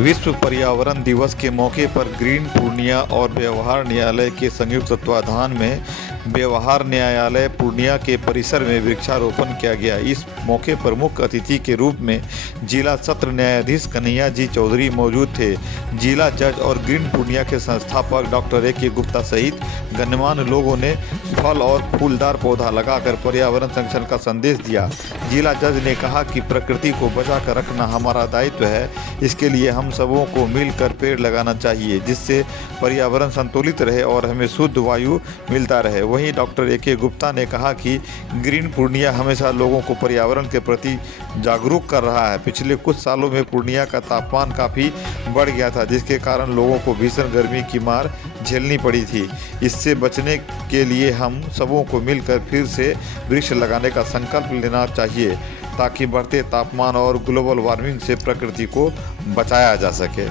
विश्व पर्यावरण दिवस के मौके पर ग्रीन पूर्णिया और व्यवहार न्यायालय के संयुक्त तत्वाधान में व्यवहार न्यायालय पूर्णिया के परिसर में वृक्षारोपण किया गया। इस मौके पर मुख्य अतिथि के रूप में जिला सत्र न्यायाधीश कन्हैया जी चौधरी मौजूद थे। जिला जज और ग्रीन पूर्णिया के संस्थापक डॉक्टर ए.के. गुप्ता सहित गणमान्य लोगों ने फल और फूलदार पौधा लगाकर पर्यावरण संरक्षण का संदेश दिया। जिला जज ने कहा कि प्रकृति को बचा कर रखना हमारा दायित्व है। इसके लिए हम सबों को मिलकर पेड़ लगाना चाहिए, जिससे पर्यावरण संतुलित रहे और हमें शुद्ध वायु मिलता रहे। वहीं डॉक्टर ए.के. गुप्ता ने कहा कि ग्रीन पूर्णिया हमेशा लोगों को पर्यावरण के प्रति जागरूक कर रहा है। पिछले कुछ सालों में पूर्णिया का तापमान काफ़ी बढ़ गया था, जिसके कारण लोगों को भीषण गर्मी की मार झेलनी पड़ी थी। इससे बचने के लिए हम सबों को मिलकर फिर से वृक्ष लगाने का संकल्प लेना चाहिए, ताकि बढ़ते तापमान और ग्लोबल वार्मिंग से प्रकृति को बचाया जा सके।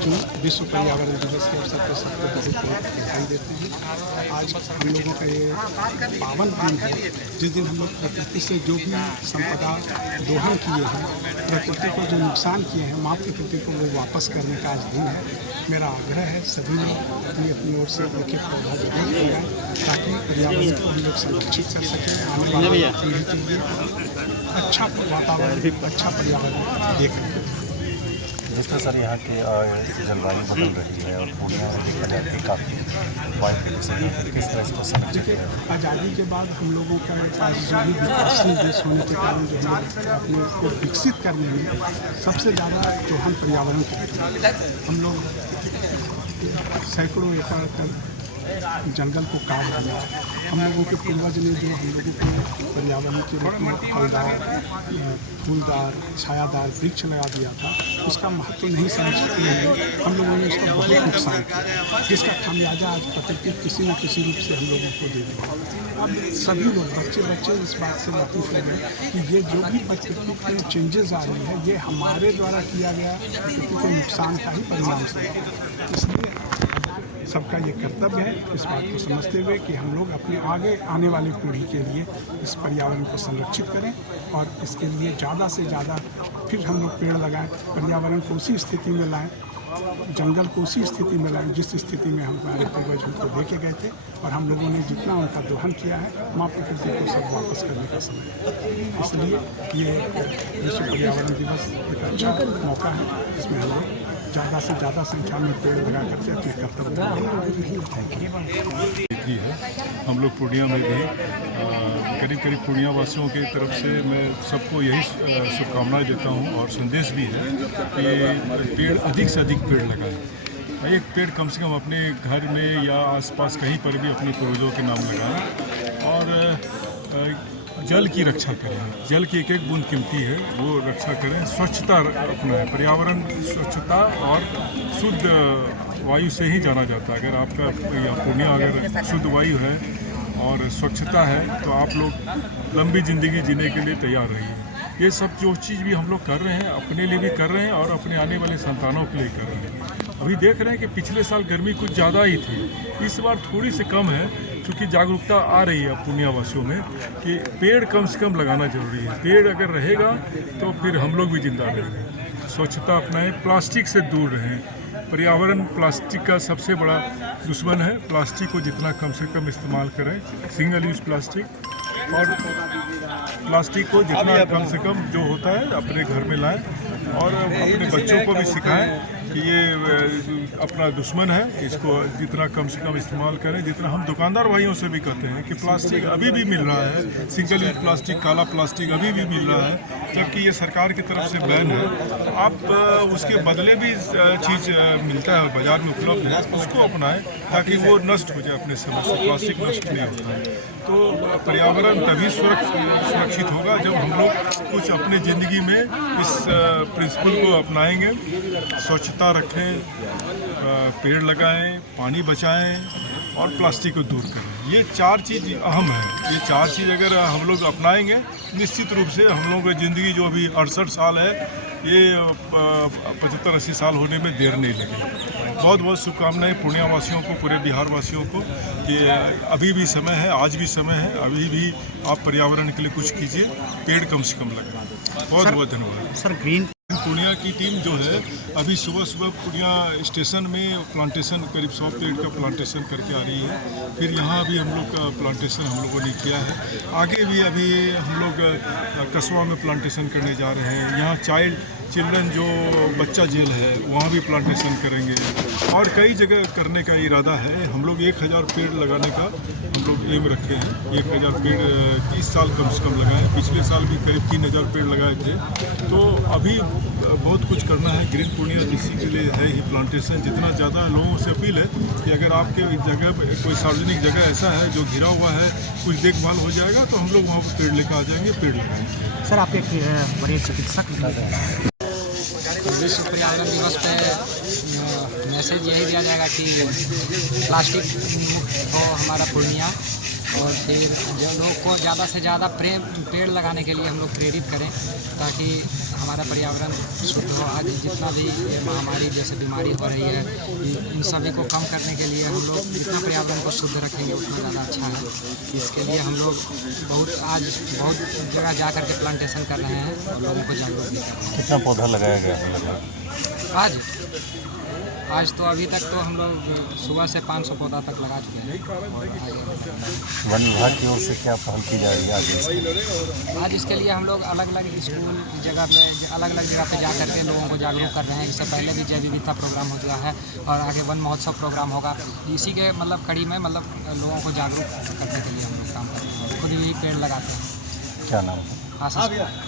जो विश्व पर्यावरण दिवस के अवसर पर सबको बहुत बहुत बधाई देते हैं। आज हम लोगों का ये पावन दिन है, जिस दिन हम लोग प्रकृति से जो भी संपदा दोहन किए हैं, प्रकृति को जो नुकसान किए हैं, माँ प्रकृति को वो वापस करने का आज दिन है। मेरा आग्रह है सभी लोग अपनी अपनी ओर से एक एक पौधा जरूर लगाएं, ताकि पर्यावरण को हम लोग संरक्षित कर सकें। आने वाली पीढ़ी के लिए अच्छा वातावरण, अच्छा पर्यावरण देख सकें। जिस तरह सर यहाँ की जलवायु बदल रही है और पूर्णिया में देखा जाता है काफ़ी वायु प्रदूषण है, किस तरह इसको संरक्षित किया जाए? आज़ादी के बाद हम लोगों का आज जो भी विकासशील देश होने के कारण जो हम लोग अपने को विकसित करने में सबसे ज़्यादा जो हम पर्यावरण के हम लोग सैकड़ों एकड़ जंगल को काट दिया। हम लोगों के पूर्वज ने जो हम लोगों को पर्यावरण के रूप में फलदार, फूलदार, छायादार वृक्ष लगा दिया था, उसका महत्व नहीं समझते हुए हम लोगों ने उसका बहुत नुकसान किया, जिसका खामियाजा आज प्रकृति किसी न किसी रूप से हम लोगों को दे रही है। अब सभी लोग बच्चे इस बात से वाकिफ हो गए कि ये जो भी प्रकृति में चेंजेस आ रही है, ये हमारे द्वारा किया गया प्रकृति को नुकसान का ही परिणाम से। इसलिए सबका ये कर्तव्य है इस बात को समझते हुए कि हम लोग अपने आगे आने वाली पीढ़ी के लिए इस पर्यावरण को संरक्षित करें और इसके लिए ज़्यादा से ज़्यादा फिर हम लोग पेड़ लगाएं, पर्यावरण को उसी स्थिति में लाएं, जंगल को उसी स्थिति में लाएं जिस स्थिति में हमारे पूर्वज हमको दे के गए थे। और हम लोगों ने जितना उनका दोहन किया है, माँ प्रकृति को सब वापस करने का समय है। इसलिए ये विश्व पर्यावरण दिवस एक अच्छा मौका है, जिसमें हम लोग ज़्यादा से ज़्यादा संख्या में पेड़ लगा करके अपने कर्तव्य है। हम लोग पूर्णिया में भी करीब पूर्णिया वासियों की तरफ से मैं सबको यही शुभकामनाएं देता हूं और संदेश भी है कि पेड़ अधिक से अधिक पेड़ लगाएं। एक पेड़ कम से कम अपने घर में या आसपास कहीं पर भी अपने पूर्वजों के नाम लगाएं और जल की रक्षा करें। जल की एक एक बूंद कीमती है, वो रक्षा करें। स्वच्छता अपनाएं। पर्यावरण स्वच्छता और शुद्ध वायु से ही जाना जाता है। अगर आपका या पूर्णिया अगर शुद्ध वायु है और स्वच्छता है, तो आप लोग लंबी ज़िंदगी जीने के लिए तैयार रहिए। ये सब जो चीज़ भी हम लोग कर रहे हैं, अपने लिए भी कर रहे हैं और अपने आने वाले संतानों के लिए कर रहे हैं। अभी देख रहे हैं कि पिछले साल गर्मी कुछ ज़्यादा ही थी, इस बार थोड़ी सी कम है, क्योंकि जागरूकता आ रही है पूर्णिया वासियों में कि पेड़ कम से कम लगाना जरूरी है। पेड़ अगर रहेगा तो फिर हम लोग भी जिंदा रहेंगे। स्वच्छता अपनाएं, प्लास्टिक से दूर रहें। पर्यावरण प्लास्टिक का सबसे बड़ा दुश्मन है। प्लास्टिक को जितना कम से कम इस्तेमाल करें, सिंगल यूज प्लास्टिक, और प्लास्टिक को जितना कम से कम जो होता है अपने घर में लाएं और अपने बच्चों को भी सिखाएं कि ये अपना दुश्मन है, इसको जितना कम से कम इस्तेमाल करें। जितना हम दुकानदार भाइयों से भी कहते हैं कि प्लास्टिक अभी भी मिल रहा है, सिंगल यूज प्लास्टिक, काला प्लास्टिक अभी भी मिल रहा है, जबकि ये सरकार की तरफ से बैन है। आप उसके बदले भी चीज़ मिलता है, बाजार में उपलब्ध है, उसको अपनाएं ताकि वो नष्ट हो जाए अपने समय से। प्लास्टिक नष्ट नहीं होता है, तो पर्यावरण तभी सुरक्षित होगा जब हम लोग कुछ अपने ज़िंदगी में इस प्रिंसिपल को अपनाएंगे। स्वच्छता रखें, पेड़ लगाएं, पानी बचाएं और प्लास्टिक को दूर करें। ये 4 चीज़ अहम है। ये 4 चीज़ अगर हम लोग अपनाएंगे, निश्चित रूप से हम लोगों की ज़िंदगी जो अभी 68 साल है, ये 75-80 साल होने में देर नहीं लगेगी। बहुत बहुत शुभकामनाएं पूर्णिया वासियों को, पूरे बिहार वासियों को कि अभी भी समय है, आज भी समय है, अभी भी आप पर्यावरण के लिए कुछ कीजिए, पेड़ कम से कम लगाएं। बहुत बहुत धन्यवाद सर। ग्रीन पूर्णिया की टीम जो है अभी सुबह सुबह पूर्णिया स्टेशन में प्लांटेशन करीब 100 पेड़ का प्लांटेशन करके आ रही है। फिर यहाँ भी हम लोग का प्लांटेशन हम लोगों ने किया है। आगे भी अभी हम लोग कस्बा में प्लांटेशन करने जा रहे हैं। यहाँ चिल्ड्रन जो बच्चा जेल है वहाँ भी प्लांटेशन करेंगे और कई जगह करने का इरादा है। हम लोग 1000 पेड़ लगाने का हम लोग एम रखे हैं। 1000 पेड़ 30 साल कम से कम लगाए। पिछले साल भी करीब 3000 पेड़ लगाए थे। तो अभी बहुत कुछ करना है। ग्रीन पूर्णिया इसी के लिए है ही प्लांटेशन। जितना ज़्यादा लोगों से अपील है कि अगर आपके जगह कोई सार्वजनिक जगह ऐसा है जो घिरा हुआ है, कुछ देखभाल हो जाएगा तो हम लोग वहाँ पर पेड़ लेकर आ जाएंगे, पेड़ लगाएंगे। सर, आपके वरीय चिकित्सक विश्व पर्यावरण दिवस पे मैसेज यही दिया जाएगा कि प्लास्टिक मुक्त हो हमारा पूर्णिया, और फिर जो लोग को ज़्यादा से ज़्यादा पेड़ लगाने के लिए हम लोग प्रेरित करें ताकि हमारा पर्यावरण शुद्ध हो। आज जितना भी ये महामारी जैसे बीमारी हो रही है, इन सभी को कम करने के लिए हम लोग जितना पर्यावरण को शुद्ध रखेंगे उतना ज़्यादा अच्छा है। इसके लिए हम लोग आज बहुत जगह जा कर के प्लांटेशन कर रहे हैं और लोगों को जागरूक भी कर रहे हैं। कितना पौधा लगाया गया है? आज तो अभी तक तो हम लोग सुबह से 500 पौधा तक लगा चुके हैं। वन विभाग की ओर से क्या पहल की जा रही है आगे? आज इसके लिए हम लोग अलग अलग स्कूल जगह में अलग अलग जगह पे जा करके लोगों को जागरूक कर रहे हैं। इससे पहले भी जैव विविधता प्रोग्राम हो गया है और आगे वन महोत्सव प्रोग्राम होगा। इसी के कड़ी में लोगों को जागरूक करने के लिए हम लोग काम कर रहे हैं। खुद यही पेड़ लगाते हैं। क्या नाम है? आशीष।